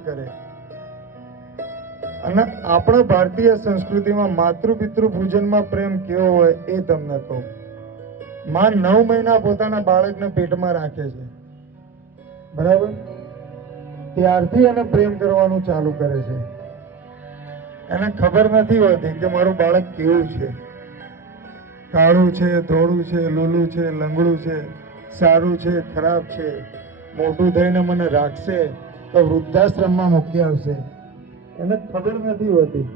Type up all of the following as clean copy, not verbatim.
કરે અને આપણા ભારતીય સંસ્કૃતિમાં માતૃ પિતૃ પૂજનમાં પ્રેમ કેવો હોય એ તમને કહું. માં 9 મહિના પોતાના બાળકને પેટમાં રાખે છે, બરાબર? ત્યારથી એને પ્રેમ કરવાનું ચાલુ કરે છે. એને ખબર નથી હોતી કે મારું બાળક કેવું છે, કાળું છે, ધોળું છે, લીલું છે, લંગડું છે, સારું છે, ખરાબ છે. મોટું થઈને મને રાખશે તો વૃદ્ધાશ્રમમાં મૂકી આવશે, એને ખબર નથી હોતી.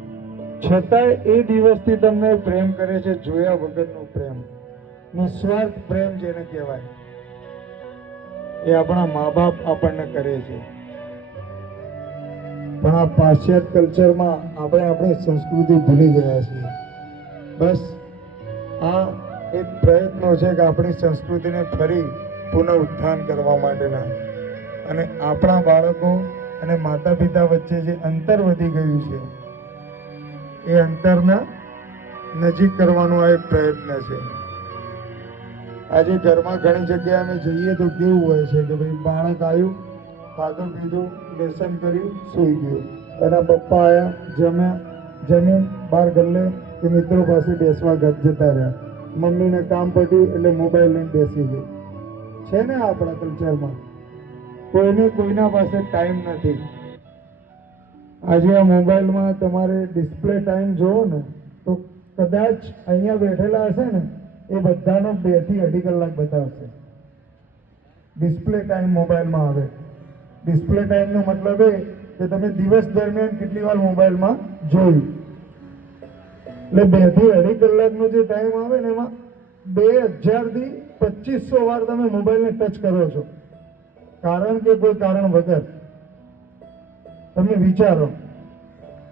છતાંય એ દિવસથી તમને પ્રેમ કરે છે, જોયા વગરનો પ્રેમ, નિસ્વાર્થ પ્રેમ જેને કહેવાય, એ આપણા મા બાપ આપણને કરે છે. પણ આ પાશ્ચાત્ય કલ્ચરમાં આપણે આપણી સંસ્કૃતિ ભૂલી ગયા છીએ. બસ આ એક પ્રયત્નો છે કે આપણી સંસ્કૃતિને ફરી પુનઃ ઉત્થાન કરવા માટેના, અને આપણા બાળકો અને માતા પિતા વચ્ચે જે અંતર વધી ગયું છે એ અંતરના નજીક કરવાનો આ એક પ્રયત્ન છે. આજે ઘરમાં ઘણી જગ્યાએ અમે જઈએ તો કેવું હોય છે કે ભાઈ બાળક આવ્યું, ખાધું પીધું, લેસન કર્યું, સૂઈ ગયું, એના પપ્પા આવ્યા, જમીન બહાર ગલ્લે કે મિત્રો પાસે બેસવા જતા રહ્યા, મમ્મીને કામ પટ્યું એટલે મોબાઈલ લઈને બેસી ગઈ. છે ને આપણા કલ્ચરમાં કોઈને કોઈના પાસે ટાઈમ નથી. આજે આ મોબાઈલમાં તમારે ડિસ્પ્લે ટાઈમ જોવો ને તો કદાચ અહીંયા બેઠેલા હશે ને એ બધાનો 2 થી 2.5 કલાક બતાવશે. ડિસ્પ્લે ટાઈમ મોબાઈલમાં આવે. ડિસ્પ્લે ટાઈમનો મતલબ એ કે તમે દિવસ દરમિયાન કેટલી વાર મોબાઈલમાં જોયું. એટલે 2 થી 2.5 કલાકનો જે ટાઈમ આવે ને એમાં 2000 થી 2500 વાર તમે મોબાઈલને ટચ કરો છો, કારણ કે કોઈ કારણ વગર. તમે વિચારો